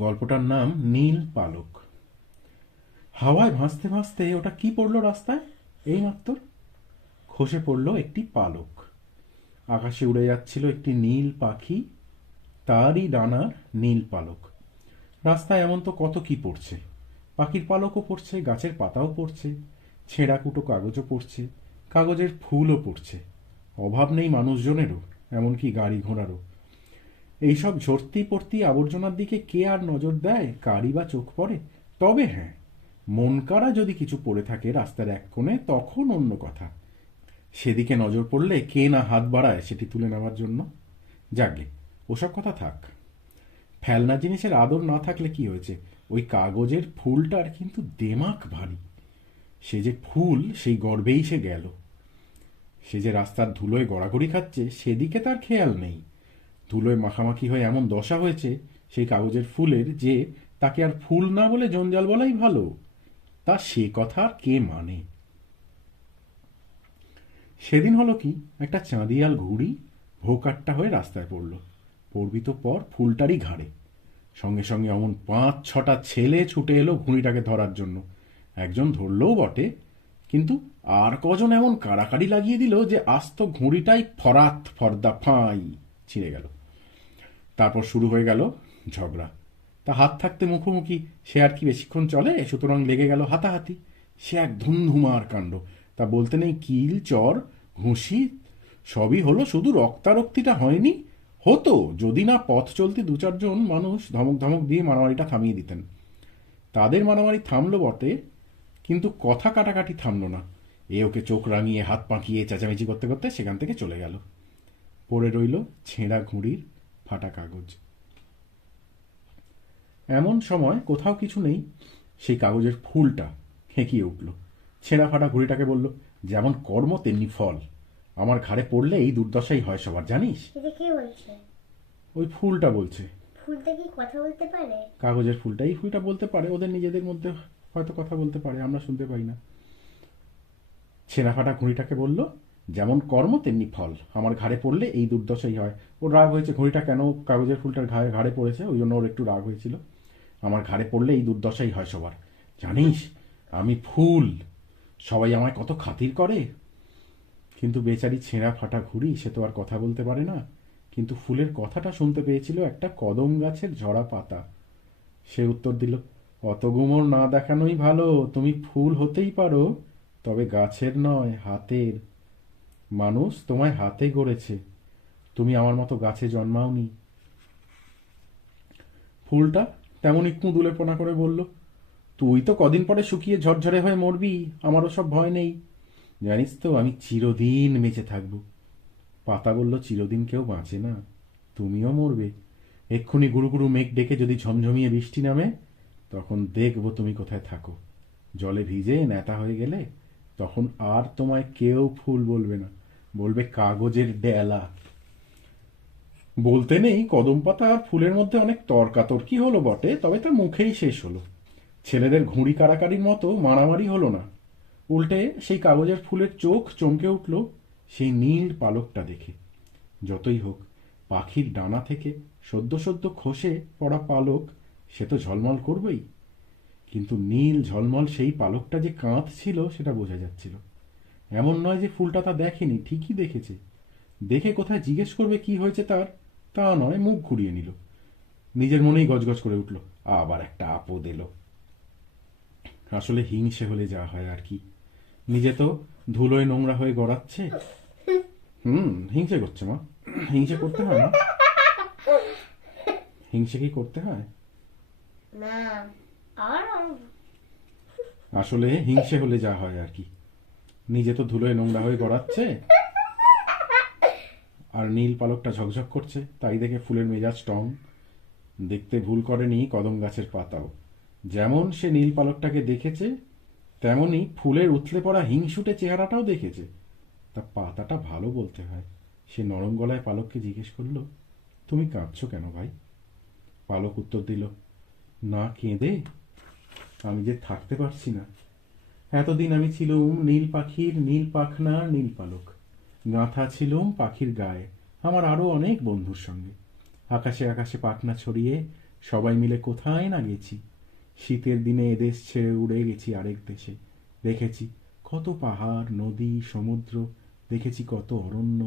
গল্পটার নাম নীল পালক। হাওয়ায় ভাসতে ভাসতে ওটা কি পড়লো রাস্তায়, এইমাত্র খসে পড়লো একটি পালক। আকাশে উড়ে যাচ্ছিল একটি নীল পাখি, তারই ডানার নীল পালক। রাস্তায় এমন তো কত কি পড়ছে, পাখির পালকও পড়ছে, গাছের পাতাও পড়ছে, ছেঁড়া কুটো কাগজও পড়ছে, কাগজের ফুলও পড়ছে। অভাব নেই মানুষজনেরও, এমনকি গাড়ি ঘোড়ারও। এইসব ঝরতি পড়তি আবর্জনার দিকে কে আর নজর দেয়, কারই বা চোখ পড়ে? তবে হ্যাঁ, মন কাড়া যদি কিছু পড়ে থাকে রাস্তার এক কোণে, তখন অন্য কথা। সেদিকে নজর পড়লে কে না হাত বাড়ায় সেটি তুলে নেওয়ার জন্য। যাকে ওসব কথা থাক। ফেলনা জিনিসের আদর না থাকলে কি হয়েছে, ওই কাগজের ফুলটার কিন্তু দেমাক ভারী। সে যে ফুল সেই গর্বেই সে গেল। সে যে রাস্তার ধুলোয় গড়াগড়ি খাচ্ছে সেদিকে তার খেয়াল নেই। ধুলোয় মাখামাখি হয়ে এমন দশা হয়েছে সেই কাগজের ফুলের যে তাকে আর ফুল না বলে জঞ্জাল বলাই ভালো। তা সে কথা আর কে মানে? সেদিন হলো কি, একটা চাঁদিয়াল ঘুড়ি ভোকাট্টা হয়ে রাস্তায় পড়ল। পড়বি তো পর ফুলটারই ঘাড়ে। সঙ্গে সঙ্গে অমন ৫-৬টা ছেলে ছুটে এলো ঘুড়িটাকে ধরার জন্য। একজন ধরলেও বটে, কিন্তু আর কজন এমন কাড়াকাড়ি লাগিয়ে দিল যে আস্ত ঘুড়িটাই ফরাত ফর্দা ফাঁই ছিঁড়ে গেল। তারপর শুরু হয়ে গেল ঝগড়া। তা হাত থাকতে মুখোমুখি সে আর কি বেশিক্ষণ চলে, সুতরাং লেগে গেল হাতাহাতি। সে এক ধুমধুমার কাণ্ড। তা বলতে নেই কিল চর ঘুষি, সবই হলো, শুধু রক্তারক্তিটা হয়নি। হতো যদি না পথ চলতি ২-৪ জন মানুষ ধমক ধমক দিয়ে মারামারিটা থামিয়ে দিতেন। তাদের মারামারি থামলো বটে, কিন্তু কথা কাটাকাটি থামলো না। এ ওকে চোখ রাঙিয়ে হাত পাকিয়ে চেঁচামেচি করতে করতে সেখান থেকে চলে গেল। পড়ে রইল ছেঁড়া ঘুড়ির ফাটা কাগজ। এমন সময় কোথাও কিছু নেই, সেই কাগজের ফুলটা হেঁকিয়ে উঠল। ছেঁড়া ফাটা ঘুড়িটাকে বলল, যেমন কর্ম তেমনি ফল। আমার ঘাড়ে পড়লে এই দুর্দশাই হয় সবার, জানিস? এটা কে বলছে? ওই ফুলটা বলছে। ফুলটা কি কথা বলতে পারে? কাগজের ফুলটা, এই ফুলটা বলতে পারে, ওদের নিজেদের মধ্যে হয়তো কথা বলতে পারে, আমরা শুনতে পাই না। ছেঁড়া ফাটা ঘুড়িটাকে বলল, যেমন কর্ম তেমনি ফল। আমার ঘাড়ে পড়লে এই দুর্দশাই হয়। ওর রাগ হয়েছে, ঘুড়িটা কেন কাগজের ফুলটার ঘাড়ে পড়েছে ওই জন্য ওর একটু রাগ হয়েছিল। আমার ঘাড়ে পড়লে এই দুর্দশাই হয় সবার, জানিস? আমি ফুল, সবাই আমায় কত খাতির করে। কিন্তু বেচারি ছেঁড়া ফাটা ঘুড়ি, সে তো আর কথা বলতে পারে না। কিন্তু ফুলের কথাটা শুনতে পেয়েছিল একটা কদম গাছের ঝরা পাতা। সে উত্তর দিল, অত গুমর না দেখানোই ভালো। তুমি ফুল হতেই পারো, তবে গাছের নয়, হাতের। মানুষ তোমায় হাতে গড়েছে, তুমি আমার মতো গাছে জন্মাওনি। ফুলটা তেমনই কুঁদুলেপনা করে বলল, তুই তো কদিন পরে শুকিয়ে ঝরঝরে হয়ে মরবি, আমারও সব ভয় নেই। জানিস তো আমি চিরদিন বেঁচে থাকবো। পাতা বলল, চিরদিন কেউ বাঁচে না, তুমিও মরবে। এক্ষুনি গুরু গুরু মেঘ ডেকে যদি ঝমঝমিয়ে বৃষ্টি নামে, তখন দেখবো তুমি কোথায় থাকো। জলে ভিজে নেতা হয়ে গেলে তখন আর তোমায় কেউ ফুল বলবে না, বলবে কাগজের ডেলা। বলতে নেই কদম পাতা আর ফুলের মধ্যে অনেক তর্কাতর্কি হলো বটে, তবে তা মুখেই শেষ হলো। ছেলেদের ঘুড়ি কাড়াকাড়ির মতো মারামারি হলো না। উল্টে সেই কাগজের ফুলের চোখ চমকে উঠল সেই নীল পালকটা দেখে। যতই হোক, পাখির ডানা থেকে সদ্য সদ্য খসে পড়া পালক, সে তো ঝলমল করবেই। কিন্তু নীল ঝলমল সেই পালকটা যে কাঁধ ছিল সেটা বোঝা যাচ্ছিল। এমন নয় যে ফুলটা তা দেখেনি, ঠিকই দেখেছে। দেখে কোথায় জিজ্ঞেস করবে কি হয়েছে তার, তা নয়, মুখ ঘুরিয়ে নিল। নিজের মনেই গজগজ করে উঠল, আবার একটা আপদ এলো। আসলে হিংসে হলে যা হয় আর কি। নিজে তো ধুলোয় নোংরা হয়ে গড়াচ্ছে। হিংসে করছে মা, হিংসে করতে হয় না? হিংসে কি করতে হয়? না। আর আসলে হিংসে হলে যা হয় আর কি। নিজে তো ধুলোয় নোংরা হয়ে গড়াচ্ছে, আর নীল পালকটা ঝকঝক করছে, তাই দেখে ফুলের মেজাজ টং। দেখতে ভুল করেনি কদম গাছের পাতাও। যেমন সে নীল পালকটাকে দেখেছে, তেমনি ফুলের উথলে পড়া হিংসুটে চেহারাটাও দেখেছে। তা পাতাটা ভালো বলতে হয়। সে নরম গলায় পালককে জিজ্ঞেস করল, তুমি কাঁদছো কেন ভাই? পালক উত্তর দিল, না কেঁদে আমি যে থাকতে পারছি না। এতদিন আমি ছিলুম নীল পাখির নীল পাখনা নীল পালক, গাঁথা ছিলুম পাখির গায়ে আমার আরো অনেক বন্ধুর সঙ্গে। আকাশে আকাশে পাখনা ছড়িয়ে সবাই মিলে কোথায় না গেছি। শীতের দিনে এদেশ ছেড়ে উড়ে গেছি আরেক দেশে। দেখেছি কত পাহাড়, নদী, সমুদ্র, দেখেছি কত অরণ্য।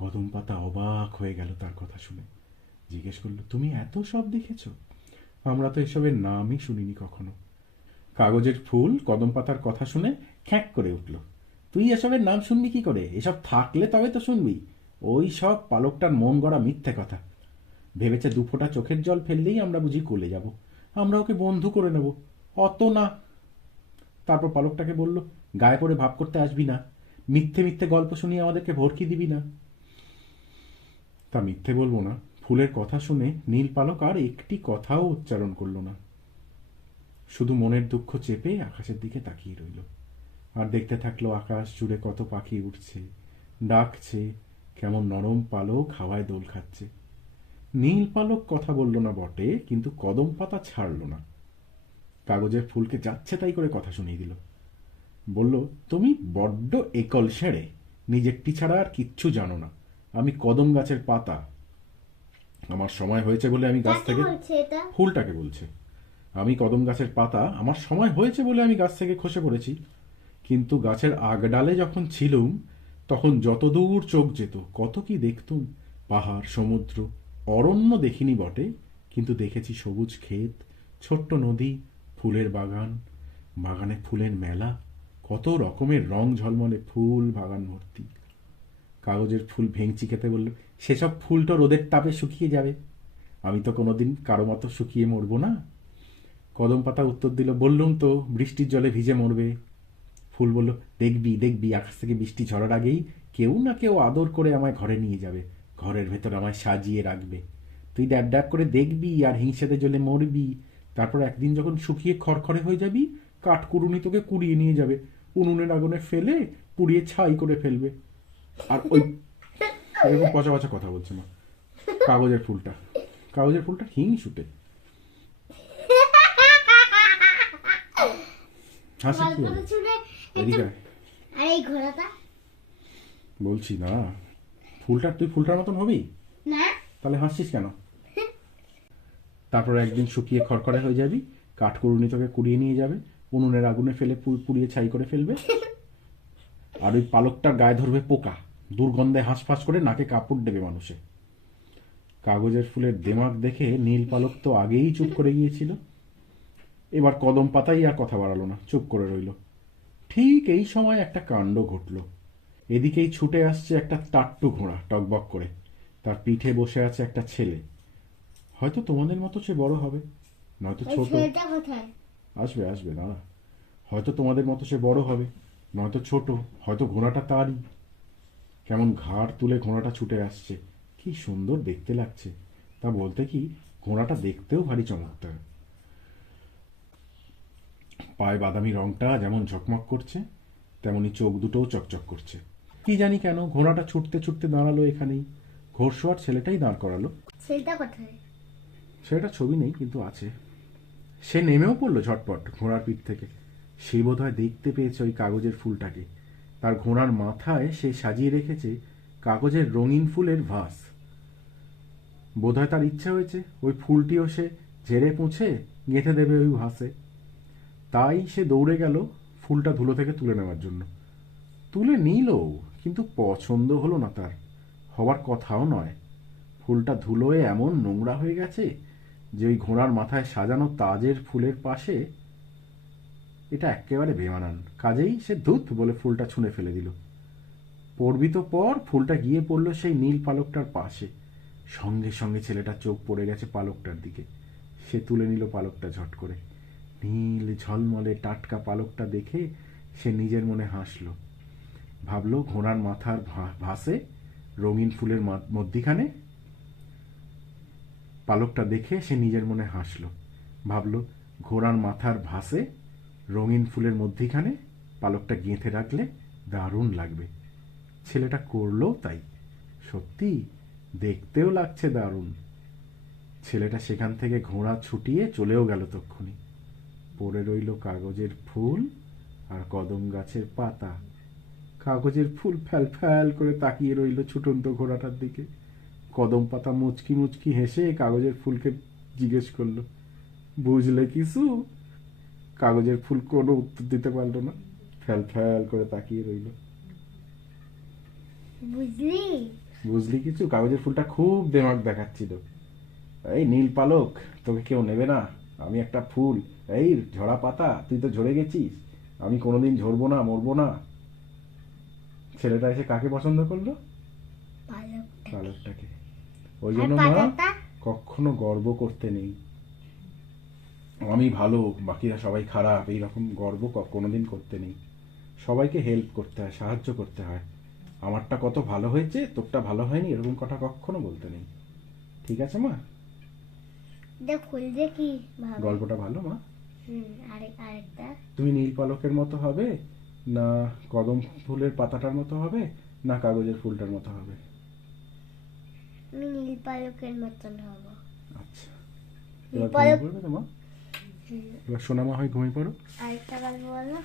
কদম পাতা অবাক হয়ে গেল তার কথা শুনে। জিজ্ঞেস করলো, তুমি এত সব দেখেছো? আমরা তো এসবের নামই শুনিনি কখনো। কাগজের ফুল কদম পাতার কথা শুনে খ্যাঁক করে উঠল। তুই এসবের নাম শুনবি কি করে? এসব থাকলে তবে তো শুনবি। ওই সব পালকটার মন গড়া মিথ্যে কথা। ভেবেছে দুফোঁটা চোখের জল ফেললেই আমরা বুঝি কোলে যাব, আমরা ওকে বন্ধু করে নেব। অত না। তারপর পালকটাকে বলল, গায়ে পড়ে ভাব করতে আসবি না, মিথ্যে মিথ্যে গল্প শুনিয়ে আমাদেরকে ভরকি দিবি না। তা মিথ্যে বলবো না। ফুলের কথা শুনে নীল পালক আর একটি কথাও উচ্চারণ করল না, শুধু মনের দুঃখ চেপে আকাশের দিকে তাকিয়ে রইল। আর দেখতে থাকলো আকাশ জুড়ে কত পাখি উঠছে, ডাকছে, কেমন নরম পালক হাওয়ায় দোল খাচ্ছে। নীল পালক কথা বলল না বটে, কিন্তু কদম পাতা ছাড়ল না। কাগজের ফুলকে যাচ্ছে তাই করে কথা শুনিয়ে দিল। বলল, তুমি বড্ড একল সেড়ে, নিজেরটি ছাড়া আর কিচ্ছু জানো না। আমি কদম গাছের পাতা, আমার সময় হয়েছে বলে আমি গাছ কাকে থেকে। বলছে এটা? ফুলটাকে বলছে। আমি কদম গাছের পাতা, আমার সময় হয়েছে বলে আমি গাছ থেকে খসে পড়েছি। কিন্তু গাছের আগডালে যখন ছিলুম, তখন যতদূর চোখ যেত কত কি দেখতুম। পাহাড়, সমুদ্র, অরণ্য দেখিনি বটে, কিন্তু দেখেছি সবুজ ক্ষেত, ছোট্ট নদী, ফুলের বাগান, বাগানে ফুলের মেলা, কত রকমের রং ঝলমলে ফুল বাগান ভর্তি। কাগজের ফুল ভেঙচি খেতে বলল, সেসব ফুল তো রোদের তাপে শুকিয়ে যাবে, আমি তো কোনোদিন কারো মতো শুকিয়ে মরবো না। কদম পাতা উত্তর দিল, বললুম তো বৃষ্টির জলে ভিজে মরবে। ফুল বলল, দেখবি দেখবি, আকাশ থেকে বৃষ্টি ঝরার আগেই কেউ না কেউ আদর করে আমায় ঘরে নিয়ে যাবে, ঘরের ভেতর আমায় সাজিয়ে রাখবে। তুই ড্যাব ড্যাব করে দেখবি আর হিংসেতে জ্বলে মরবি। তারপর একদিন যখন শুকিয়ে খড়খড়ে হয়ে যাবি, কাঠকুড়ুনি তোকে কুড়িয়ে নিয়ে যাবে, উনুনের আগুনে ফেলে পুড়িয়ে ছাই করে ফেলবে। আর ওই এরকম পচা পচা কথা বলছে না। কাগজের ফুলটা হিংসুটে। হাসি কি হলো? গল্পটা শুনে এদিকে একটু। আয়। আর এই ঘোড়াটা? বলছি না, তুই ফুলটার মতন হবি? না। তাহলে হাসছিস কেন? তারপর একদিন শুকিয়ে খড়খড়ে হয়ে যাবি, কাঠকুড়ুনি তোকে কুড়িয়ে নিয়ে যাবে, উনুনের আগুনে ফেলে পুড়িয়ে ছাই করে ফেলবে। আর ওই পালকটার গায়ে ধরবে পোকা, দুর্গন্ধে হাঁসফাঁস করে নাকে কাপড় দেবে মানুষে। কাগজের ফুলের দেমাক দেখে নীল পালক তো আগেই চুপ করে গিয়েছিল। এবার কদম পাতাই আর কথা বাড়ালো না, চুপ করে রইল। ঠিক এই সময় একটা কাণ্ড ঘটল। এদিকেই ছুটে আসছে একটা টাট্টু ঘোড়া, টকবক করে। তার পিঠে বসে আছে একটা ছেলে। হয়তো তোমাদের মতো সে বড় হবে, নয়তো ওই ছোট। ছেলেটা কোথায়? আসবে আসবে, দাঁড়া। হয়তো তোমাদের মতো সে বড় হবে, নয়তো ছোট। হয়তো ঘোড়াটা তারই। কেমন ঘাড় তুলে ঘোড়াটা ছুটে আসছে, কি সুন্দর দেখতে লাগছে। তা বলতে কি, ঘোড়াটা দেখতেও ভারী চমৎকার। পায়ে বাদামি রংটা যেমন ঝকমক করছে, তেমনি চোখ দুটোও চকচক করছে। কি জানি কেন ঘোড়াটা ছুটতে ছুটতে দাঁড়ালো এখানেই। ঘোড়সওয়ার ছেলেটাই দাঁড় করালো। ছেলেটা কোথায়? সেটা ছবি নেই, কিন্তু আছে। সে নেমেও পড়লো ঝটপট ঘোড়ার পিঠ থেকে। সে বোধহয় দেখতে পেয়েছে ওই কাগজের ফুলটাকে। তার ঘোড়ার মাথায় সে সাজিয়ে রেখেছে কাগজের রঙিন ফুলের ভাস। বোধহয় তার ইচ্ছা হয়েছে ওই ফুলটিও সে ঝেড়ে পুঁছে গেঁথে দেবে ওই ভাসে। তাই সে দৌড়ে গেল ফুলটা ধুলো থেকে তুলে নেওয়ার জন্য। তুলে নিল, কিন্তু পছন্দ হলো না তার, হবার কথাও নয়। ফুলটা ধুলোয় এমন নোংরা হয়ে গেছে যে ওই ঘোড়ার মাথায় সাজানো তাজের ফুলের পাশে এটা একেবারে বেমানান। কাজেই সে ধুত বলে ফুলটা ছুঁড়ে ফেলে দিল। পড়বি তো পর, ফুলটা গিয়ে পড়ল সেই নীল পালকটার পাশে। সঙ্গে সঙ্গে ছেলেটার চোখ পড়ে গেছে পালকটার দিকে। সে তুলে নিল পালকটা ঝট করে। নীল ঝলমলে টাটকা পালকটা দেখে সে নিজের মনে হাসল। ভাবল, ঘোড়ার মাথার ভাসে রঙিন ফুলের মধ্যিখানে। পালকটা দেখে সে নিজের মনে হাসল। ভাবল, ঘোড়ার মাথার ভাসে রঙিন ফুলের মধ্যিখানে পালকটা গেঁথে রাখলে দারুণ লাগবে। ছেলেটা করলো তাই। সত্যি দেখতেও লাগছে দারুণ। ছেলেটা সেখান থেকে ঘোড়া ছুটিয়ে চলেও গেল তক্ষুনি। পড়ে রইল কাগজের ফুল আর কদম গাছের পাতা। কাগজের ফুল ফ্যাল ফ্যাল করে তাকিয়ে রইল ছুটন্ত ঘোড়াটার দিকে। কদম পাতা মুচকি মুচকি হেসে কাগজের ফুলকে জিজ্ঞেস করলো, বুঝলে কিছু? কাগজের ফুল কোনো উত্তর দিতে পারলো না, ফ্যাল ফ্যাল করে তাকিয়ে রইলো। বুঝলি? বুঝলি কিছু? কাগজের ফুলটা খুব দেমাক দেখাচ্ছিল। এই নীল পালক, তোকে কেউ নেবে না, আমি একটা ফুল, এই ঝরা পাতা, তুই তো ঝরে গেছিস, আমি কোনোদিন ঝরবো না, মরবো না। ছেলেটা এসে কাকে পছন্দ করলো? পালকটা। পালকটাকে। ওই আর জন্য মা, পাতাটা? কখনো গর্ব করতে নেই। আমি ভালো, বাকিরা সবাই খারাপ, এইরকম গর্ব কোনোদিন করতে নেই। সবাইকে হেল্প করতে হয়, সাহায্য করতে হয়। আমারটা কত ভালো হয়েছে, তোরটা ভালো হয়নি, এরকম কথা কখনো বলতে নেই। ঠিক আছে মা? দেখ ফুল যে কি ভাবে। গল্পটা ভালো মা? আরেকটা। তুমি নীল পালকের মতো হবে, না কদম ফুলের পাতাটার মতো হবে, না কাগজের ফুলটার মতো হবে? আমি নীল পালকের মতন হব। আচ্ছা, নীল এবার ঘুমিয়ে পালক। পড়বে তো মা? এবার সোনামা হয় ঘুমিয়ে পড়ো। আরেকটা গল্প বলো।